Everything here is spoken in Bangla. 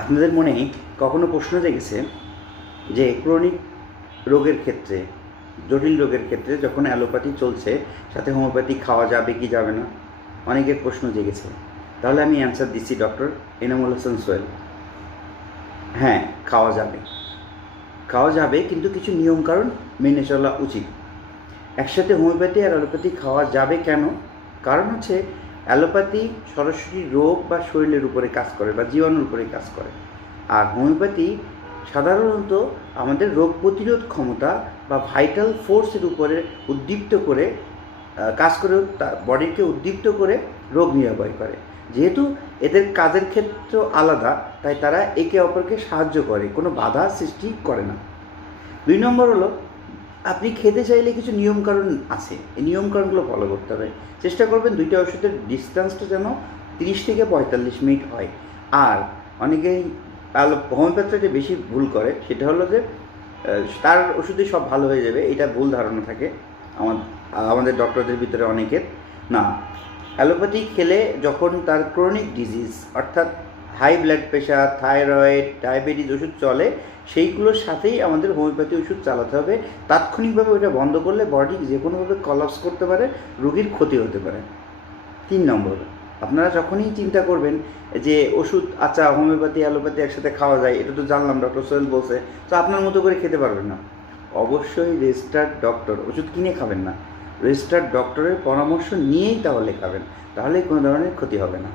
আপনাদের মনে কখনো প্রশ্ন জেগেছে যে ক্রনিক রোগের ক্ষেত্রে, জটিল রোগের ক্ষেত্রে যখন অ্যালোপ্যাথি চলছে সাথে হোমিওপ্যাথি খাওয়া যাবে কি যাবে না? অনেকের প্রশ্ন জেগেছে। তাহলে আমি অ্যান্সার দিচ্ছি ডক্টর এনামুল হাসান সোহেল। হ্যাঁ, খাওয়া যাবে, খাওয়া যাবে, কিন্তু কিছু নিয়মকানুন মেনে চলা উচিত। একসাথে হোমিওপ্যাথি আর অ্যালোপ্যাথি খাওয়া যাবে কেন? কারণ হচ্ছে অ্যালোপ্যাথি সরাসরি রোগ বা শরীরের উপরে কাজ করে বা জীবাণুর উপরে কাজ করে, আর হোমিওপ্যাথি সাধারণত আমাদের রোগ প্রতিরোধ ক্ষমতা বা ভাইটাল ফোর্সের উপরে উদ্দীপ্ত করে কাজ করে, তার বডিকে উদ্দীপ্ত করে রোগ নিরাময় করে। যেহেতু এদের কাজের ক্ষেত্র আলাদা, তাই তারা একে অপরকে সাহায্য করে, কোনো বাধা সৃষ্টি করে না। 2 নম্বর হলো, আপনি খেতে চাইলে কিছু নিয়মকানুন আছে, এই নিয়মকানুনগুলো ফলো করতে হবে। চেষ্টা করবেন দুইটা ওষুধের ডিস্টেন্সটা যেন 30 থেকে 45 মিনিট হয়। আর অনেকেই হোমিওপ্যাথিতে বেশি ভুল করে, সেটা হলো যে তার ওষুধে সব ভালো হয়ে যাবে, এটা ভুল ধারণা থাকে আমাদের ডক্টরদের ভিতরে অনেকের। না, অ্যালোপ্যাথি খেলে যখন তার ক্রনিক ডিজিজ অর্থাৎ high blood pressure, thyroid, diabetes ওষুধ চলে, সেইগুলোর সাথেই আমাদের হোমিওপ্যাথি ওষুধ চালাতে হবে। তাৎক্ষণিকভাবে ওটা বন্ধ করলে বডি যে কোনোভাবে কলাপস করতে পারে, রোগীর ক্ষতি হতে পারে। 3 নম্বর, আপনারা যখনই চিন্তা করবেন যে ওষুধ, আচ্ছা হোমিওপ্যাথি অ্যালোপ্যাথি একসাথে খাওয়া যায়, এটা তো জানলাম ডক্টর সোহেল বলছে, তো আপনার মতো করে খেতে পারবেন না। অবশ্যই রেজিস্টার্ড ডক্টর, ওষুধ কিনে খাবেন না, রেজিস্টার্ড ডক্টরের পরামর্শ নিয়েই তাহলে খাবেন, তাহলে কোনো ধরনের ক্ষতি হবে না।